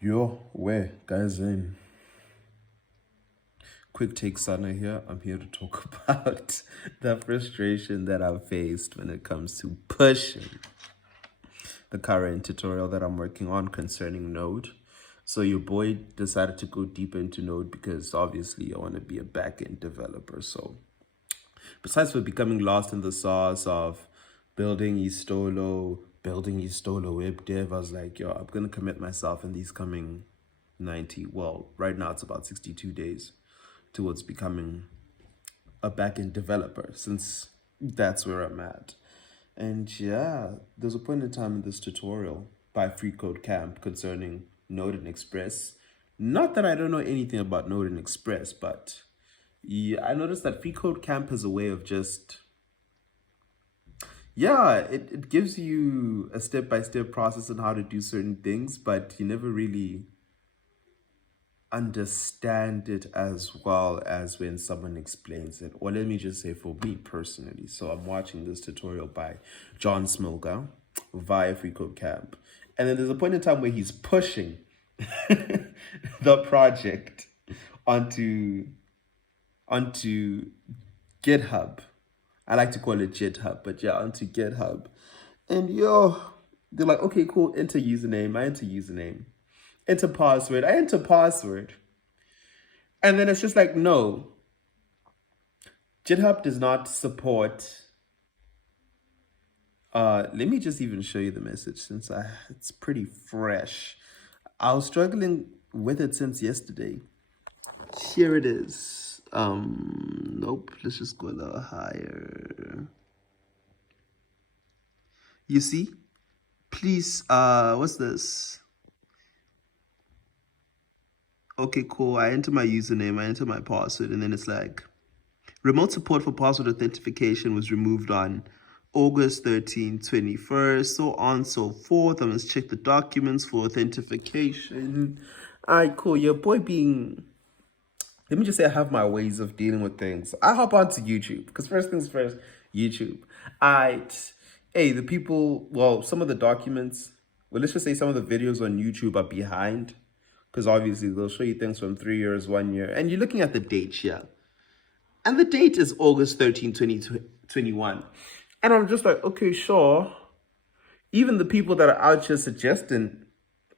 Yo, where guys in? Quick take, Sana here. I'm here to talk about the frustration that I've faced when it comes to pushing the current tutorial that I'm working on concerning Node. So your boy decided to go deeper into Node because obviously I want to be a backend developer. So besides for becoming lost in the sauce of building Istolo web dev, I was like, yo, I'm gonna commit myself in these coming 90. Well, right now it's about 62 days towards becoming a backend developer, since that's where I'm at. And yeah, there's a point in time in this tutorial by Free Code Camp concerning Node and Express. Not that I don't know anything about Node and Express, but yeah, I noticed that Free Code Camp has a way of just, yeah, it gives you a step-by-step process on how to do certain things, but you never really understand it as well as when someone explains it. Or let me just say for me personally. So I'm watching this tutorial by John Smilga via Free Code Camp. And then there's a point in time where he's pushing the project onto GitHub. I like to call it GitHub, but yeah, onto GitHub. And yo, they're like, okay, cool, enter username. I enter username. Enter password. I enter password. And then it's just like, no, GitHub does not support. Let me just even show you the message since it's pretty fresh. I was struggling with it since yesterday. Here it is. Nope. Let's just go a little higher. You see? Please, what's this? Okay, cool. I enter my username, I enter my password, and then it's like, remote support for password authentication was removed on August 13, 21st, so on so forth. I must check the documents for authentication. All right, cool. Your boy being, let me just say I have my ways of dealing with things. I hop onto YouTube because first things first, YouTube. Hey, the people, well, some of the documents, well, let's just say some of the videos on YouTube are behind because obviously they'll show you things from 3 years, 1 year, and you're looking at the date here. And the date is August 13, 2021. And I'm just like, okay, sure. Even the people that are out here suggesting,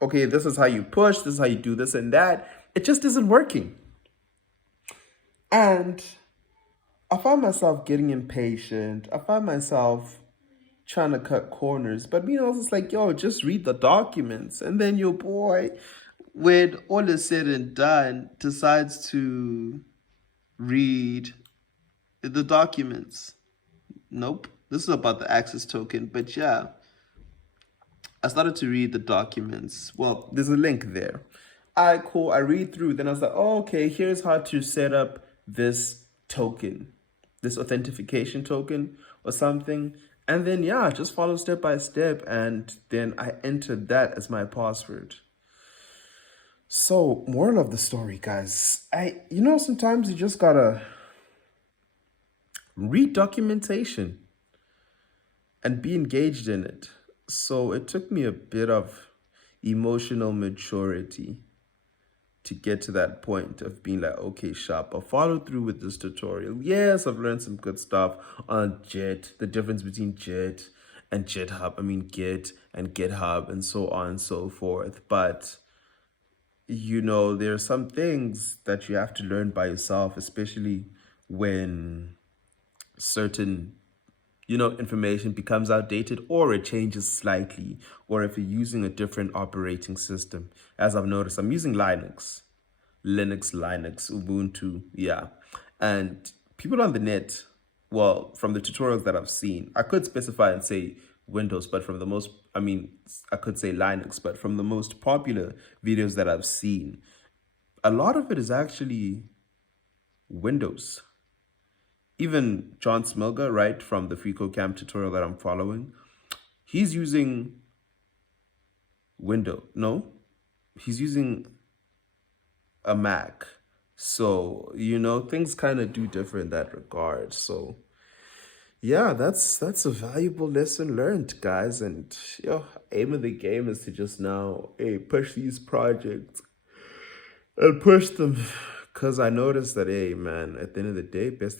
okay, this is how you push, this is how you do this and that, it just isn't working. And I find myself getting impatient. I find myself trying to cut corners. But meanwhile, it's like, yo, just read the documents. And then your boy, when all is said and done, decides to read the documents. Nope. This is about the access token, but yeah, I started to read the documents. Well, there's a link there. I cool. I read through. Then I was like, oh, okay, here's how to set up this token, this authentication token or something. And then yeah, just follow step by step. And then I entered that as my password. So, moral of the story, guys, sometimes you just gotta read documentation and be engaged in it. So it took me a bit of emotional maturity to get to that point of being like, okay, sharp, I'll follow through with this tutorial. Yes, I've learned some good stuff on Git, the difference between Git and GitHub. I mean, Git and GitHub and so on and so forth. But, there are some things that you have to learn by yourself, especially when certain information becomes outdated or it changes slightly, or if you're using a different operating system. As I've noticed, I'm using Linux, Ubuntu, yeah. And people on the net, well, from the tutorials that I've seen, I could specify and say Windows, but I could say Linux, but from the most popular videos that I've seen, a lot of it is actually Windows. Even John Smilga, right, from the Free Code Camp tutorial that I'm following, he's using he's using a Mac. So, things kind of do differ in that regard. So, Yeah, that's a valuable lesson learned, guys. And aim of the game is to just now, hey, push these projects and push them. Cause I noticed that, hey, man, at the end of the day, best